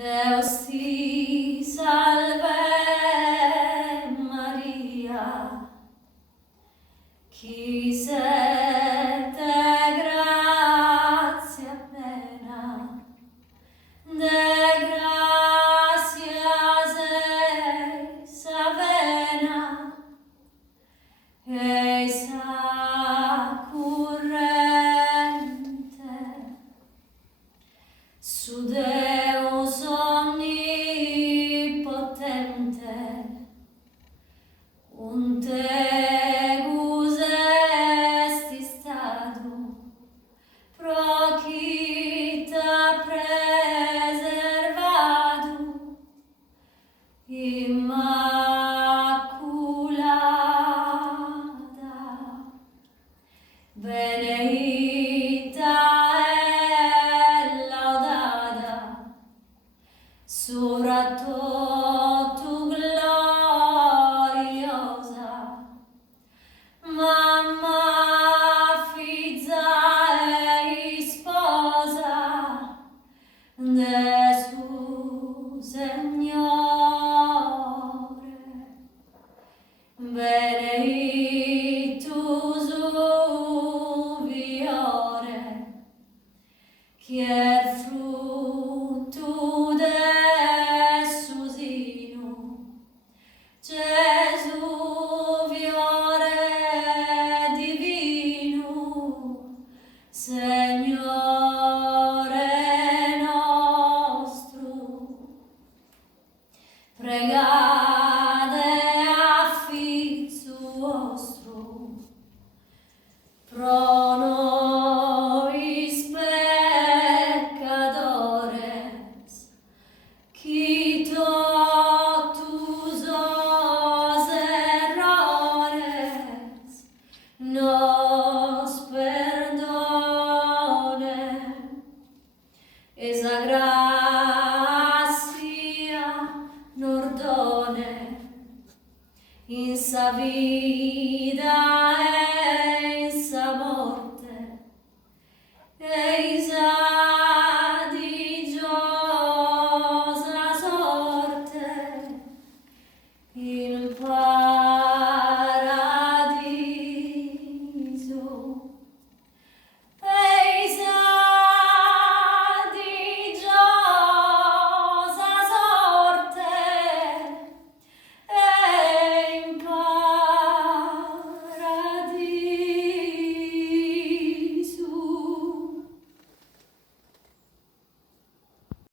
Deus ti salve Maria, qui siete grazia plena, de gratias eis avena, eis accurrente, su Deus omnipotente, untegus est stadu, procita preservadu, immaculada, benedicta et laudada, sura totu gloriosa, mamma, figlia e sposa, Gesù Signore, benedictus ubiore, quiet fructus dessu sinu, Gesù fiore divino, Signore